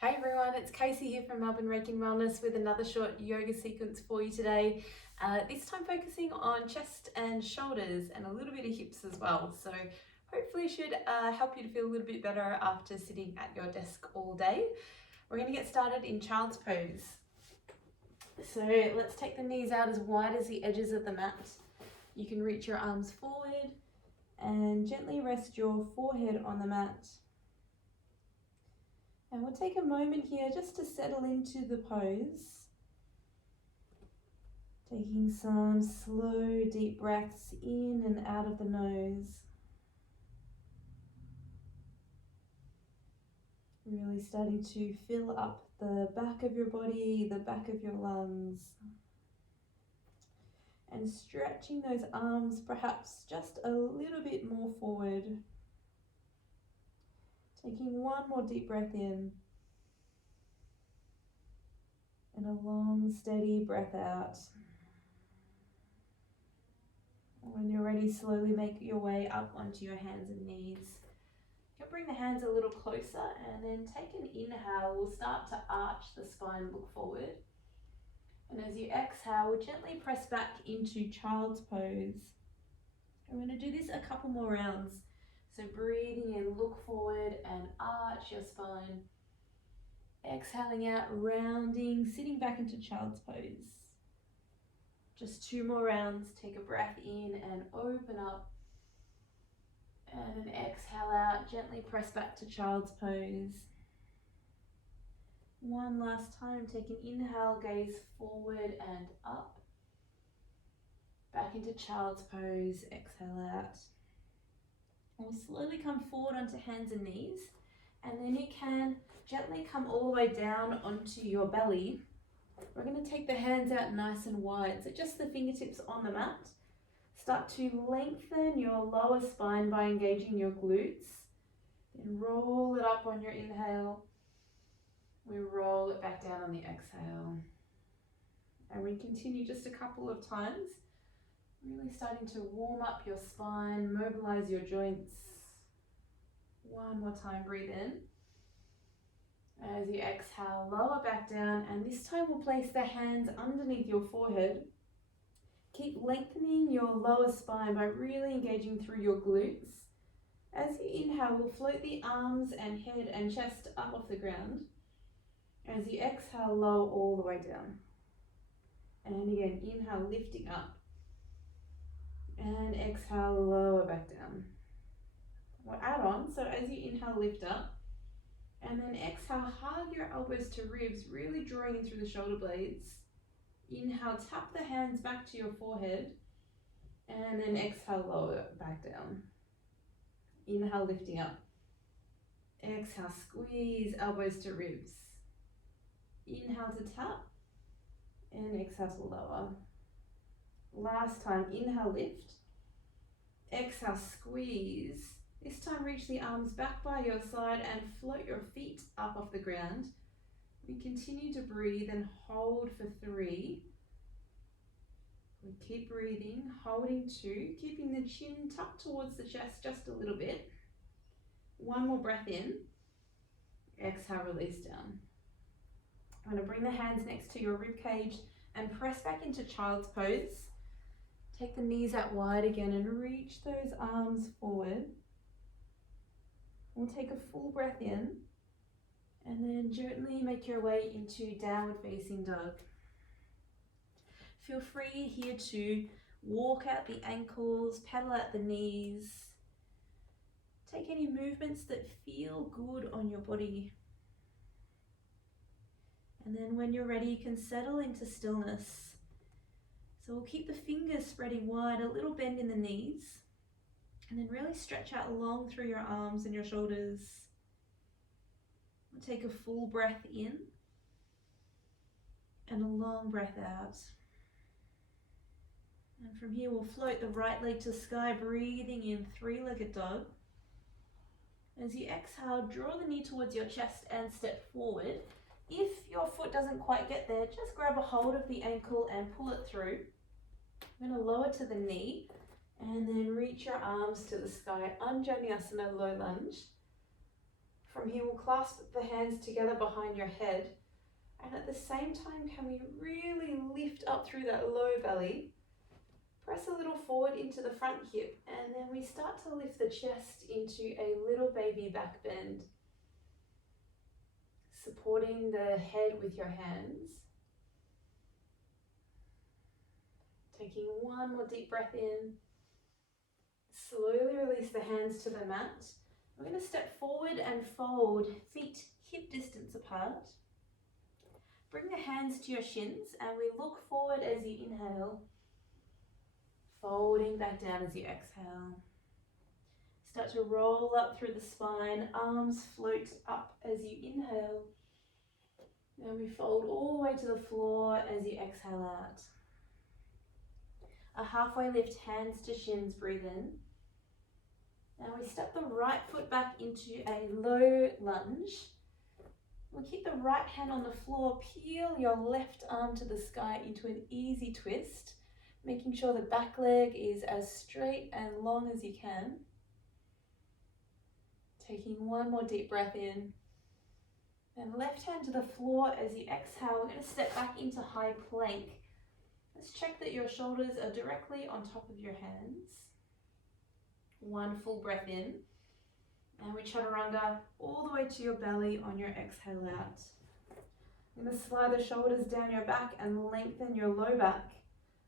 Hey everyone, it's Casey here from Melbourne Reiki and Wellness with another short yoga sequence for you today. This time focusing on chest and shoulders and a little bit of hips as well. So hopefully should help you to feel a little bit better after sitting at your desk all day. We're going to get started in child's pose. So let's take the knees out as wide as the edges of the mat. You can reach your arms forward and gently rest your forehead on the mat. And we'll take a moment here just to settle into the pose. Taking some slow, deep breaths in and out of the nose. Really starting to fill up the back of your body, the back of your lungs. And stretching those arms perhaps just a little bit more forward. Taking one more deep breath in. And a long, steady breath out. When you're ready, slowly make your way up onto your hands and knees. You can bring the hands a little closer and then take an inhale. We'll start to arch the spine, look forward. And as you exhale, we'll gently press back into child's pose. We're going to do this a couple more rounds. So breathing in, look forward and arch your spine. Exhaling out, rounding, sitting back into child's pose. Just 2 more rounds. Take a breath in and open up. And then exhale out, gently press back to child's pose. One last time, take an inhale, gaze forward and up. Back into child's pose, exhale out. We'll slowly come forward onto hands and knees. And then you can gently come all the way down onto your belly. We're going to take the hands out nice and wide, so just the fingertips on the mat. Start to lengthen your lower spine by engaging your glutes. Then roll it up on your inhale. We roll it back down on the exhale. And we continue just a couple of times. Really starting to warm up your spine, mobilize your joints. One more time, breathe in. As you exhale, lower back down, and this time we'll place the hands underneath your forehead. Keep lengthening your lower spine by really engaging through your glutes. As you inhale, we'll float the arms and head and chest up off the ground. As you exhale, lower all the way down. And again, inhale, lifting up. And exhale, lower back down. We'll add on, so as you inhale, lift up. And then exhale, hug your elbows to ribs, really drawing in through the shoulder blades. Inhale, tap the hands back to your forehead. And then exhale, lower back down. Inhale, lifting up. Exhale, squeeze elbows to ribs. Inhale to tap. And exhale to lower. Last time, inhale, lift. Exhale, squeeze. This time reach the arms back by your side and float your feet up off the ground. We continue to breathe and hold for 3. We keep breathing, holding 2, keeping the chin tucked towards the chest just a little bit. 1 more breath in. Exhale, release down. I'm going to bring the hands next to your rib cage and press back into child's pose. Take the knees out wide again and reach those arms forward. We'll take a full breath in and then gently make your way into downward facing dog. Feel free here to walk out the ankles, pedal out the knees. Take any movements that feel good on your body. And then when you're ready, you can settle into stillness. So we'll keep the fingers spreading wide, a little bend in the knees. And then really stretch out long through your arms and your shoulders. We'll take a full breath in and a long breath out. And from here we'll float the right leg to the sky, breathing in, 3-legged dog. As you exhale, draw the knee towards your chest and step forward. If your foot doesn't quite get there, just grab a hold of the ankle and pull it through. I'm going to lower to the knee. And then reach your arms to the sky, Anjayasana Low Lunge. From From here, we'll clasp the hands together behind your head. And at the same time, can we really lift up through that low belly? Press a little forward into the front hip, and then we start to lift the chest into a little baby back bend. Supporting the head with your hands. Taking one more deep breath in. Slowly release the hands to the mat. We're going to step forward and fold, feet hip distance apart. Bring the hands to your shins and we look forward as you inhale. Folding back down as you exhale. Start to roll up through the spine, arms float up as you inhale. And we fold all the way to the floor as you exhale out. A halfway lift, hands to shins, breathe in. Now we step the right foot back into a low lunge. We'll keep the right hand on the floor, peel your left arm to the sky into an easy twist, making sure the back leg is as straight and long as you can. Taking one more deep breath in. And left hand to the floor as you exhale. We're going to step back into high plank. Let's check that your shoulders are directly on top of your hands. One full breath in. And we chaturanga all the way to your belly on your exhale out. I'm going to slide the shoulders down your back and lengthen your low back.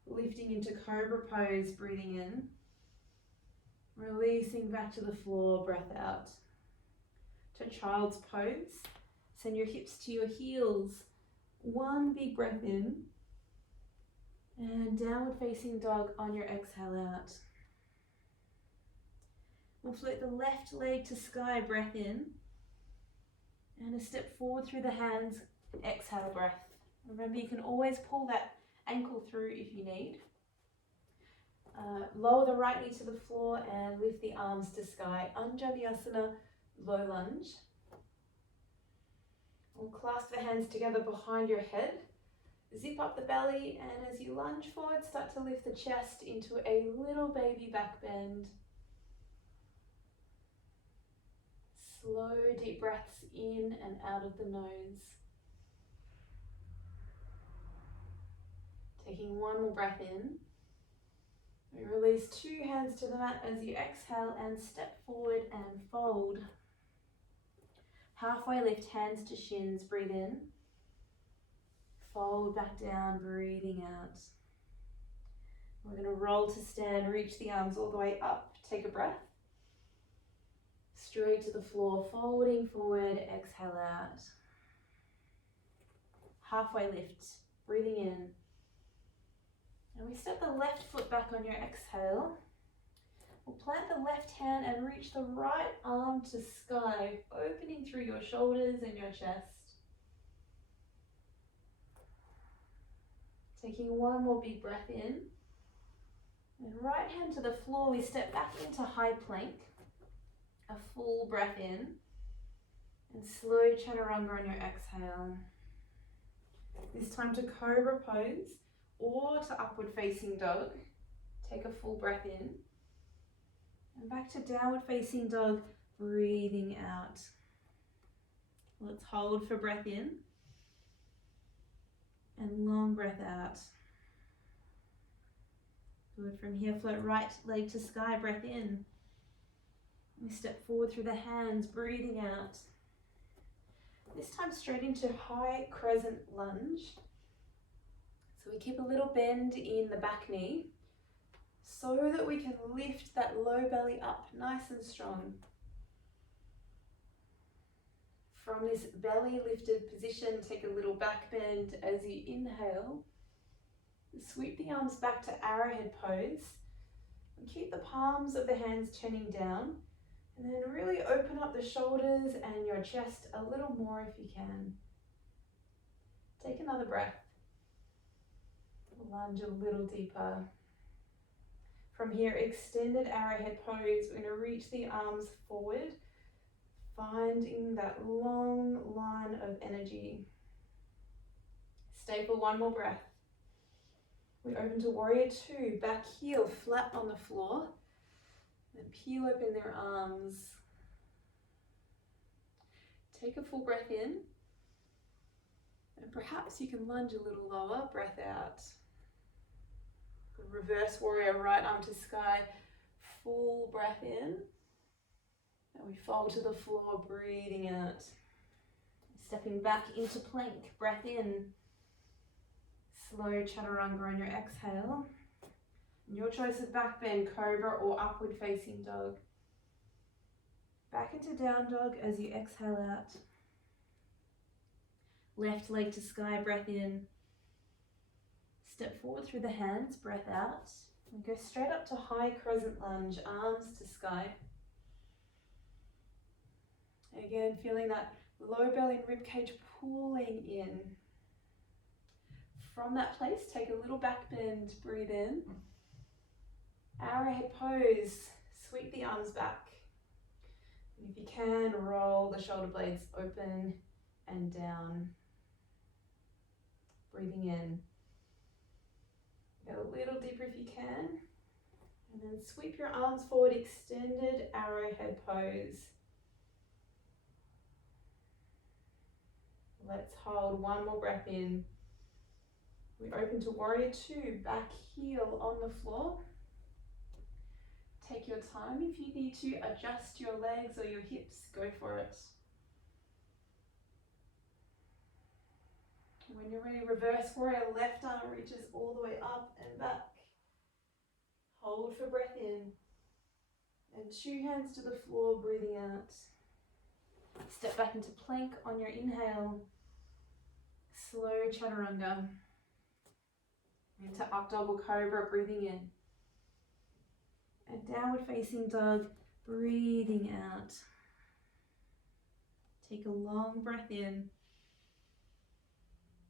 Lifting into Cobra Pose, breathing in. Releasing back to the floor, breath out. To Child's Pose. Send your hips to your heels. One big breath in. And downward facing dog on your exhale out. We'll float the left leg to sky, breath in. And a step forward through the hands, exhale, breath. Remember, you can always pull that ankle through if you need. Lower the right knee to the floor and lift the arms to sky. Anjayasana Low Lunge. We'll clasp the hands together behind your head. Zip up the belly, and as you lunge forward, start to lift the chest into a little baby back bend. Slow deep breaths in and out of the nose. Taking one more breath in. We release two hands to the mat as you exhale and step forward and fold. Halfway lift, hands to shins, breathe in. Fold back down, breathing out. We're going to roll to stand, reach the arms all the way up, take a breath. Straight to the floor, folding forward, exhale out. Halfway lift, breathing in. And we step the left foot back on your exhale. We'll plant the left hand and reach the right arm to sky, opening through your shoulders and your chest. Taking one more big breath in. And right hand to the floor, we step back into high plank. A full breath in. And slow chaturanga on your exhale. This time to Cobra Pose or to upward facing dog. Take a full breath in. And back to downward facing dog, breathing out. Let's hold for breath in. And long breath out. Good. From here, float right leg to sky, breath in. We step forward through the hands, breathing out. This time straight into high crescent lunge. So we keep a little bend in the back knee so that we can lift that low belly up nice and strong. From this belly lifted position, take a little back bend as you inhale. Sweep the arms back to Arrowhead Pose. And keep the palms of the hands turning down. And then really open up the shoulders and your chest a little more if you can. Take another breath. Lunge a little deeper. From here, extended Arrowhead Pose. We're going to reach the arms forward, finding that long line of energy. Stay for one more breath. We open to Warrior Two. Back heel flat on the floor. Then peel open their arms. Take a full breath in. And perhaps you can lunge a little lower, breath out. Reverse warrior, right arm to sky, full breath in. And we fold to the floor, breathing out. Stepping back into plank, breath in. Slow chaturanga on your exhale. And your choice of back bend, cobra or upward facing dog. Back into down dog as you exhale out. Left leg to sky, breath in. Step forward through the hands, breath out. And go straight up to high crescent lunge, arms to sky. Again, feeling that low belly and rib cage pulling in. From that place, take a little back bend, breathe in. Arrowhead pose, sweep the arms back. And if you can, roll the shoulder blades open and down. Breathing in. Go a little deeper if you can. And then sweep your arms forward, extended arrowhead pose. Let's hold one more breath in. We open to warrior two, back heel on the floor. Take your time. If you need to adjust your legs or your hips, go for it. When you're ready, reverse warrior, left arm reaches all the way up and back. Hold for breath in. And two hands to the floor, breathing out. Step back into plank on your inhale. Slow chaturanga. Into up dog or cobra, breathing in. And downward facing dog, breathing out. Take a long breath in.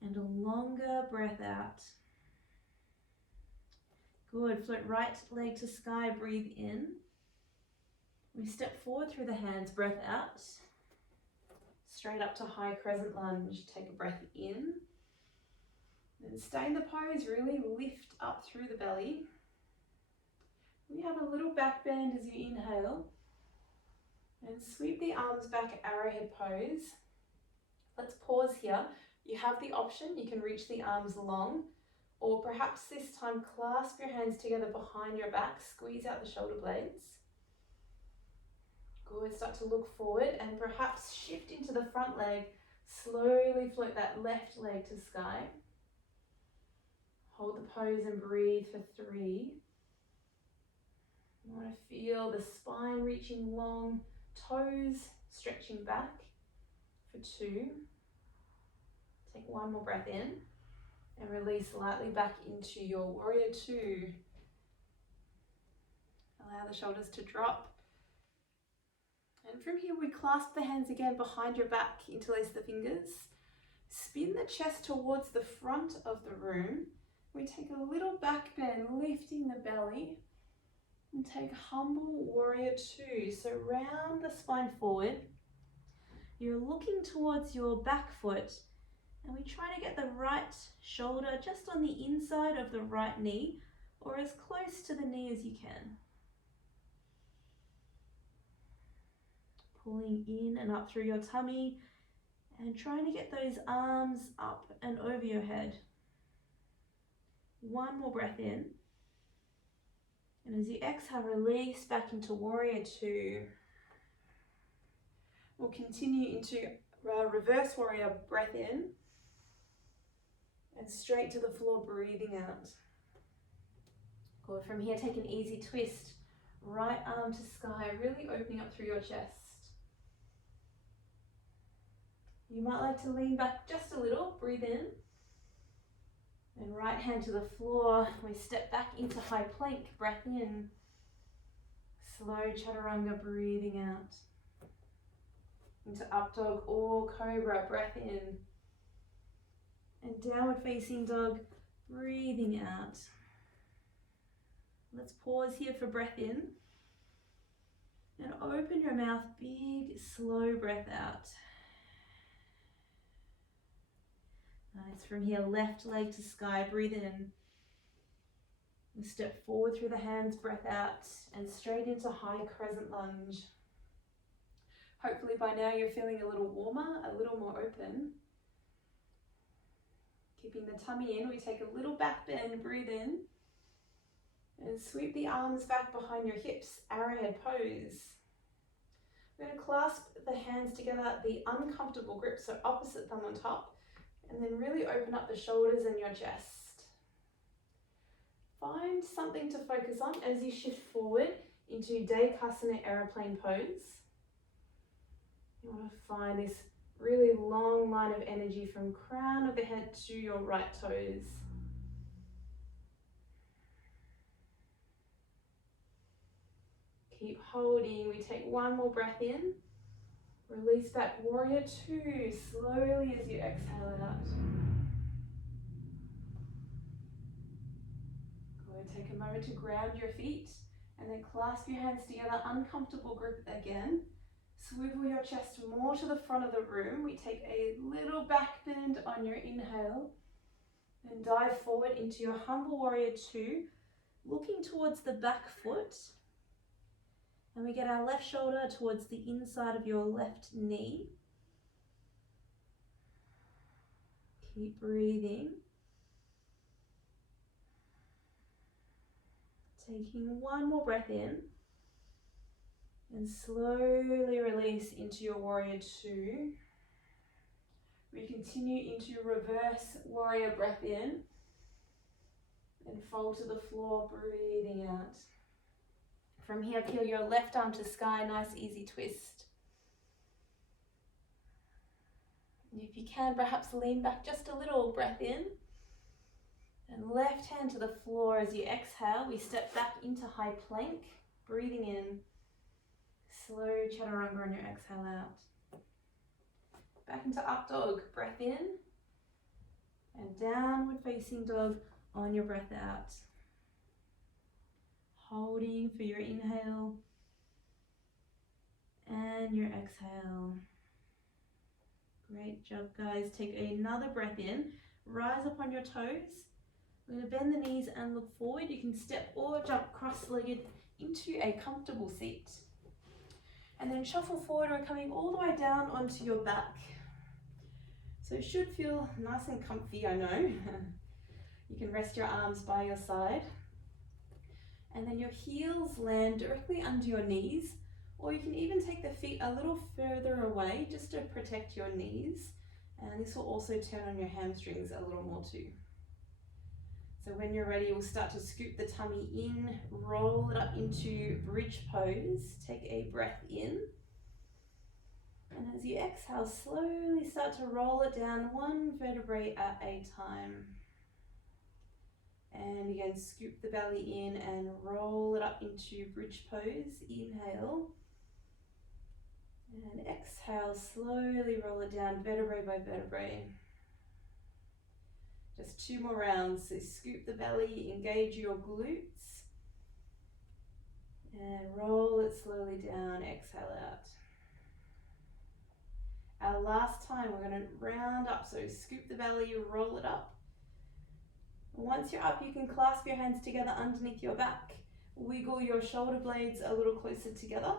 And a longer breath out. Good, float right leg to sky, breathe in. We step forward through the hands, breath out. Straight up to high crescent lunge, take a breath in. Then stay in the pose, really lift up through the belly. We have a little back bend as you inhale. And sweep the arms back, arrowhead pose. Let's pause here. You have the option, you can reach the arms long, or perhaps this time clasp your hands together behind your back, squeeze out the shoulder blades. Good, start to look forward and perhaps shift into the front leg. Slowly float that left leg to sky. Hold the pose and breathe for 3. You want to feel the spine reaching long, toes stretching back for 2. Take one more breath in and release lightly back into your warrior 2. Allow the shoulders to drop. And from here we clasp the hands again behind your back, interlace the fingers. Spin the chest towards the front of the room. We take a little back bend, lifting the belly. And take humble warrior 2. So round the spine forward. You're looking towards your back foot. And we try to get the right shoulder just on the inside of the right knee, or as close to the knee as you can. Pulling in and up through your tummy and trying to get those arms up and over your head. One more breath in. And as you exhale, release back into warrior 2. We'll continue into reverse warrior, breath in. And straight to the floor, breathing out. Good, from here take an easy twist. Right arm to sky, really opening up through your chest. You might like to lean back just a little, breathe in. And right hand to the floor, we step back into high plank, breath in. Slow chaturanga, breathing out. Into up dog or cobra, breath in. And downward facing dog, breathing out. Let's pause here for breath in. And open your mouth, big, slow breath out. Nice, from here, left leg to sky, breathe in. And step forward through the hands, breath out, and straight into high crescent lunge. Hopefully by now you're feeling a little warmer, a little more open. Keeping the tummy in, we take a little back bend, breathe in, and sweep the arms back behind your hips, Arrowhead Pose. We're going to clasp the hands together, the uncomfortable grip, so opposite thumb on top, and then really open up the shoulders and your chest. Find something to focus on as you shift forward into Anjayasana Aeroplane Pose. You want to find this really long line of energy from crown of the head to your right toes. Keep holding. We take one more breath in. Release back, warrior two, slowly as you exhale out. Good. Take a moment to ground your feet and then clasp your hands together, uncomfortable grip again. Swivel your chest more to the front of the room. We take a little back bend on your inhale and dive forward into your humble warrior two, looking towards the back foot. And we get our left shoulder towards the inside of your left knee. Keep breathing. Taking one more breath in. And slowly release into your warrior two. We continue into reverse warrior breath in. And fold to the floor, breathing out. From here, peel your left arm to sky, nice easy twist. If you can, perhaps lean back just a little, breath in. And left hand to the floor as you exhale. We step back into high plank, breathing in. Slow chaturanga on your exhale out. Back into up dog, breath in. And downward facing dog on your breath out. Holding for your inhale and your exhale. Great job, guys. Take another breath in. Rise up on your toes. We're going to bend the knees and look forward. You can step or jump cross-legged into a comfortable seat. And then shuffle forward. We're coming all the way down onto your back. So it should feel nice and comfy, I know. You can rest your arms by your side. And then your heels land directly under your knees, or you can even take the feet a little further away just to protect your knees. And this will also turn on your hamstrings a little more too. So when you're ready, we'll start to scoop the tummy in, roll it up into bridge pose. Take a breath in. And as you exhale, slowly start to roll it down one vertebrae at a time. And again, scoop the belly in and roll it up into bridge pose. Inhale. And exhale, slowly roll it down vertebrae by vertebrae. Just two more rounds. So scoop the belly, engage your glutes. And roll it slowly down, exhale out. Our last time, we're going to round up. So scoop the belly, roll it up. Once you're up, you can clasp your hands together underneath your back. Wiggle your shoulder blades a little closer together.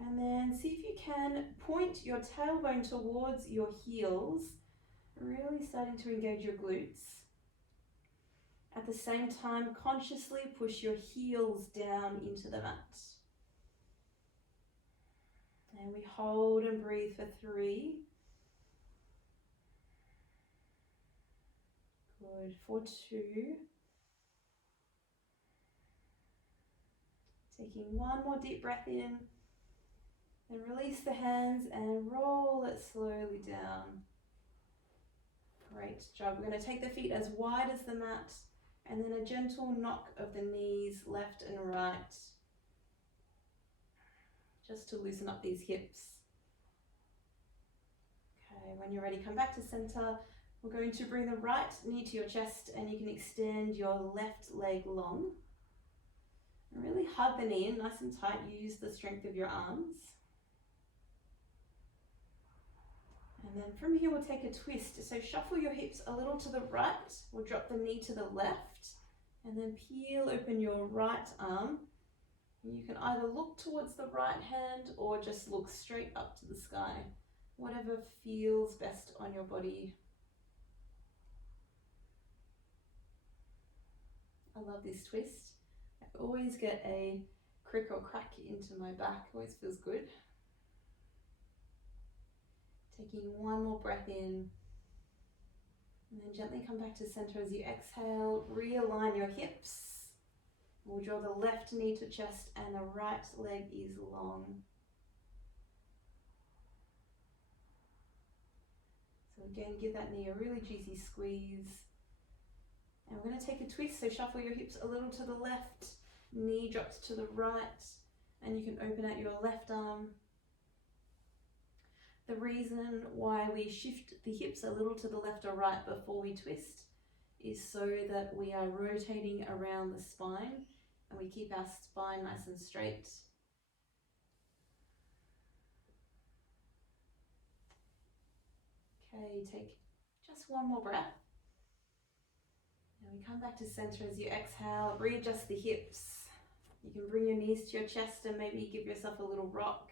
And then see if you can point your tailbone towards your heels, really starting to engage your glutes. At the same time, consciously push your heels down into the mat. And we hold and breathe for 3. Good, for 2. Taking one more deep breath in. And release the hands and roll it slowly down. Great job. We're going to take the feet as wide as the mat and then a gentle knock of the knees left and right. Just to loosen up these hips. Okay, when you're ready, come back to center. We're going to bring the right knee to your chest and you can extend your left leg long. And really hug the knee in nice and tight. Use the strength of your arms. And then from here, we'll take a twist. So shuffle your hips a little to the right. We'll drop the knee to the left. And then peel open your right arm. You can either look towards the right hand or just look straight up to the sky, whatever feels best on your body. I love this twist. I always get a crick or crack into my back, always feels good. Taking one more breath in, and then gently come back to center as you exhale. Realign your hips. We'll draw the left knee to chest and the right leg is long. So again, give that knee a really juicy squeeze. And we're going to take a twist, so shuffle your hips a little to the left, knee drops to the right, and you can open out your left arm. The reason why we shift the hips a little to the left or right before we twist is so that we are rotating around the spine and we keep our spine nice and straight. Okay, take just one more breath. And we come back to center as you exhale, readjust the hips. You can bring your knees to your chest and maybe give yourself a little rock.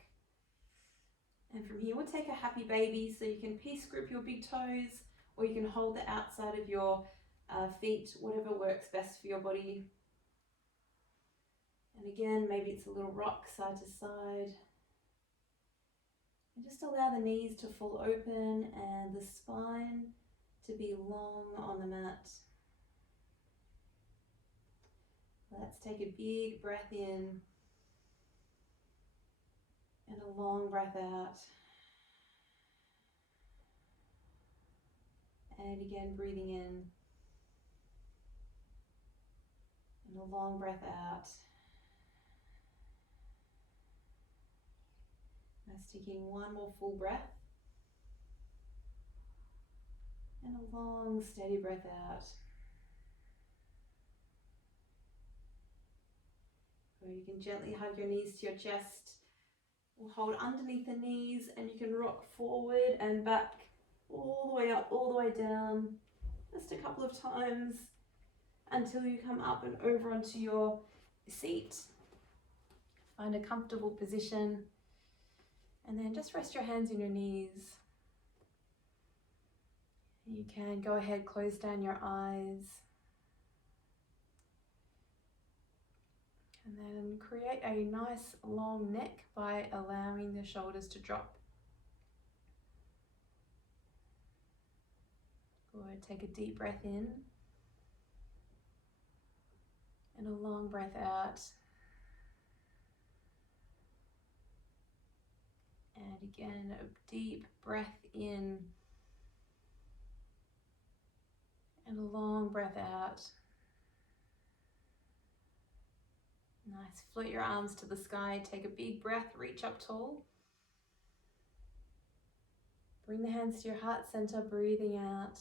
And from here, we'll take a happy baby, so you can peace grip your big toes, or you can hold the outside of your feet, whatever works best for your body. And again, maybe it's a little rock side to side. And just allow the knees to fall open and the spine to be long on the mat. Let's take a big breath in and a long breath out. And again, breathing in and a long breath out. Let's take in one more full breath and a long steady breath out. Or you can gently hug your knees to your chest. We'll hold underneath the knees and you can rock forward and back, all the way up, all the way down, just a couple of times until you come up and over onto your seat. Find a comfortable position and then just rest your hands in your knees. You can go ahead, close down your eyes. And then create a nice long neck by allowing the shoulders to drop. Good, take a deep breath in and a long breath out. And again, a deep breath in and a long breath out. Nice, float your arms to the sky, take a big breath, reach up tall. Bring the hands to your heart center, breathing out.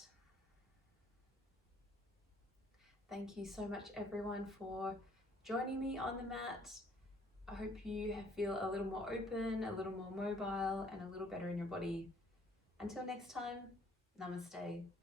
Thank you so much everyone for joining me on the mat. I hope you feel a little more open, a little more mobile, and a little better in your body. Until next time, namaste.